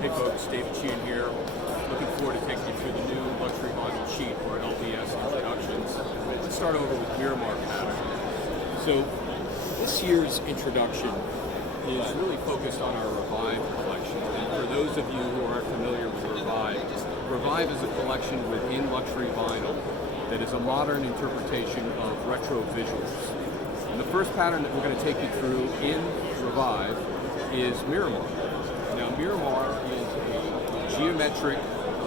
Hey folks, David Sheehan here. Looking forward to taking you through the new luxury vinyl sheet, or LVS introductions. Let's start over with Miramar pattern. So this year's introduction is really focused on our Revive collection. And for those of you who aren't familiar with Revive, Revive is a collection within luxury vinyl that is a modern interpretation of retro visuals. And the first pattern that we're going to take you through in Revive is Miramar. Now, Miramar is a geometric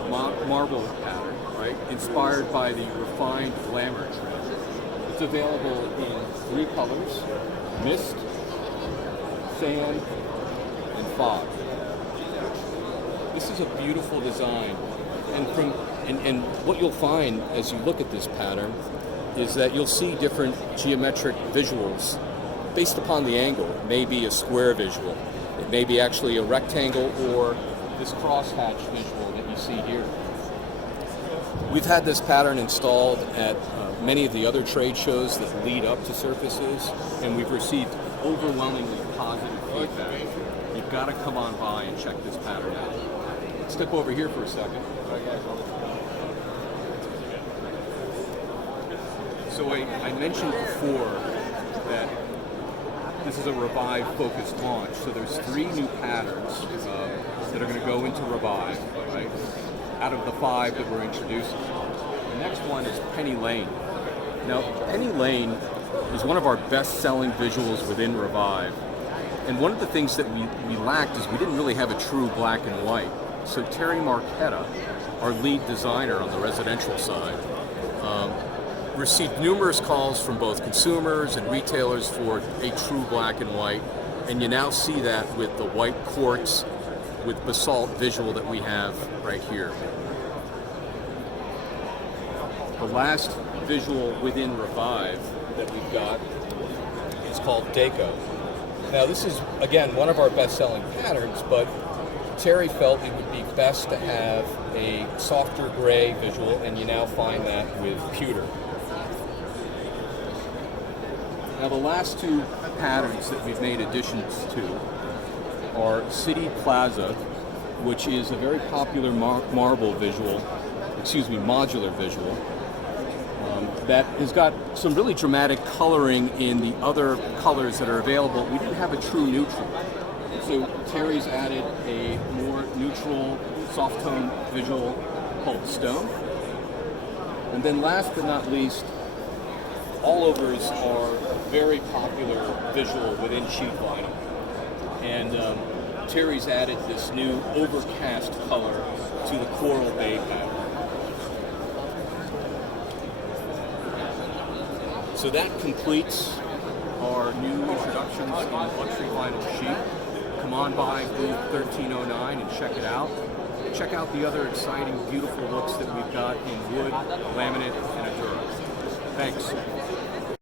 marble pattern, right, inspired by the refined glamour trend. It's available in 3 colors: mist, sand, and fog. This is a beautiful design, and what you'll find as you look at this pattern is that you'll see different geometric visuals based upon the angle. It may be a square visual, it may be actually a rectangle, or this crosshatch visual that you see here. We've had this pattern installed at many of the other trade shows that lead up to Surfaces, and we've received overwhelmingly positive feedback. You've got to come on by and check this pattern out. Let's step over here for a second. So I mentioned before that this is a Revive focused launch. So there's 3 new patterns that are going to go into Revive, right, out of the 5 that we're introducing. The next one is Penny Lane. Now, Penny Lane is one of our best-selling visuals within Revive. And one of the things that we lacked is we didn't really have a true black and white. So Terry Marchetta, our lead designer on the residential side, received numerous calls from both consumers and retailers for a true black and white, and you now see that with the white quartz with basalt visual that we have right here. The last visual within Revive that we've got is called Deco. Now this is, again, one of our best-selling patterns, but Terry felt it would be best to have a softer gray visual, and you now find that with pewter. Now the last 2 patterns that we've made additions to are City Plaza, which is a very popular modular visual, that has got some really dramatic coloring in the other colors that are available. We didn't have a true neutral. So Terry's added a more neutral, soft tone visual called Stone. And then last but not least, all overs are a very popular visual within sheet vinyl. And Terry's added this new overcast color to the Coral Bay pattern. So that completes our new introductions in luxury vinyl sheet. Come on by booth 1309 and check it out. Check out the other exciting, beautiful looks that we've got in wood, laminate, and Adura. Thanks.